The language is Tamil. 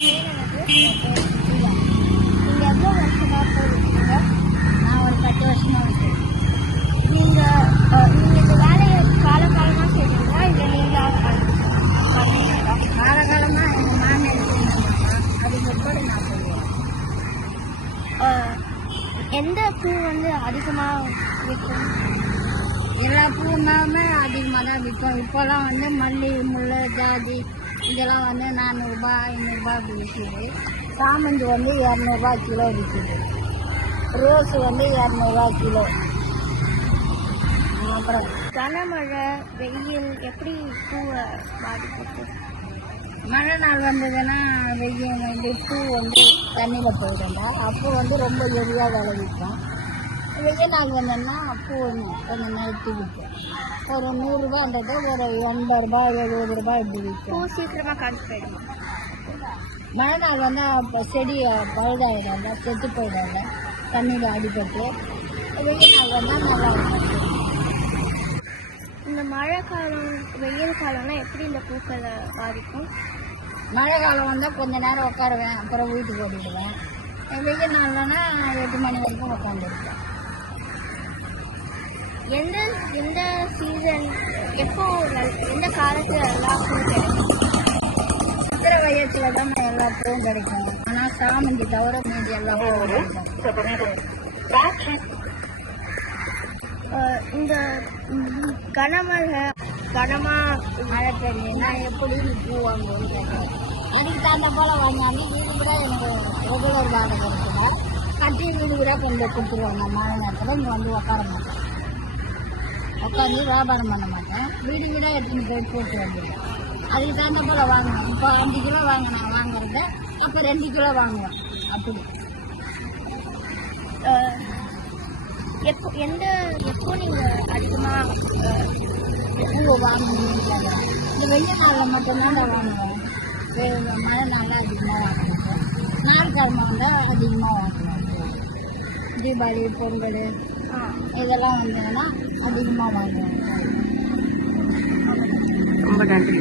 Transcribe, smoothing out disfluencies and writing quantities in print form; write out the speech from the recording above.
நீங்கள் எவ்வளோ வருஷமாக போயிருக்கீங்க? நான் ஒரு 10 வருஷமாக இருக்கேன். நீங்கள் இந்த வேலையை காலகாலமாக செய்வீங்களா இல்லை நீங்கள் பண்ணுறீங்களா? காலகாலமாக எங்கள் மாமியார் செய்யணும், அதுக்கு கூட நான் செய்வேன். எந்த பூ அதிகமாக விற்கும்? எல்லா பூவுமே அதிகமாக தான் விற்போம். இப்போல்லாம் மல்லி, முல்லை, ஜாதி இதெல்லாம் 400ரூபா 500ரூபா அப்படி விற்கிது. சாமந்தி 200ரூபா கிலோ விற்கிது. ரோஸு 200ரூபா கிலோ. அப்புறம் கனமழை வெயில் எப்படி பூவை பாதிக்குது? மழை நாள் வந்ததுன்னா வெயில் பூ தண்ணியில் போயிடுங்க. அப்போ ரொம்ப எரியாக விளைவிக்கும். வெயில் நாள் வந்தோன்னா பூ கொஞ்சம் நிறுத்தி விற்கும். ஒரு 100ரூபான்றது ஒரு 80ரூபா 70ரூபா இப்படி பூ விற்கும். சீக்கிரமாக காஞ்சி போயிடுமா? மழை நாள் வந்தால் இப்போ செடி பழுதாயிடாங்க, செத்து போயிடாங்க தண்ணியில் அடிபட்டு. வெயில் நாள் வந்தால் நல்லா இருக்கும். இந்த மழை காலம் வெயில் காலம்னா எப்படி இந்த பூக்களை பாதிக்கும்? மழை காலம் வந்தால் கொஞ்ச நேரம் உட்காருவேன், அப்புறம் வீட்டுக்கு ஓடிடுவேன். வெயில் நாள்லன்னா 8 மணி வரைக்கும் உட்காந்துருக்கேன். எந்த எந்த சீசன் எப்போ எந்த காலத்தில் எல்லாம் பூ கிடைக்கும்? சித்திரை வயசில் தான் எல்லா பூவும் கிடைக்கும். ஆனால் சாமந்தி தவிர மீதி எல்லா பூவும் கிடைக்கும். இந்த கனமாக மழை பெய்யுன்னா எப்படி பூ வாங்குவோன்னு கேட்குறேன். அதுக்கு தகுந்த போல் வாங்கினாலும் வீடு கூட எனக்கு ரெகுலர் வாடகை இருக்குல்ல, கட்டி வீடு கூட கொண்டு கொடுத்துருவாங்க. மழை நேரத்தில் இங்கே உட்கார மாட்டேன், உட்காந்து வியாபாரம் பண்ண மாட்டேன். வீடு வீடாக எடுத்துன்னு போய் போட்டு வந்துடுவேன். அதுக்கு தகுந்த போல் வாங்குவேன். இப்போ 5 கிலோ வாங்குறத அப்போ 2 கிலோ வாங்குவேன். அப்படி எப்போ நீங்கள் அதிகமாக பூவை வாங்கணும்னு கேட்குறேன். இந்த வெயில் நாளில் மட்டும்தான் நான் வாங்குவேன். மழை நாளில் அதிகமாக வாங்குவேன். நாள்கிழமை வந்தால் அதிகமாக வாங்குவேன். தீபாவளி, பொங்கல் இதெல்லாம் வந்ததுன்னா அதிகமாக வாங்குவேன். ரொம்ப நன்றி.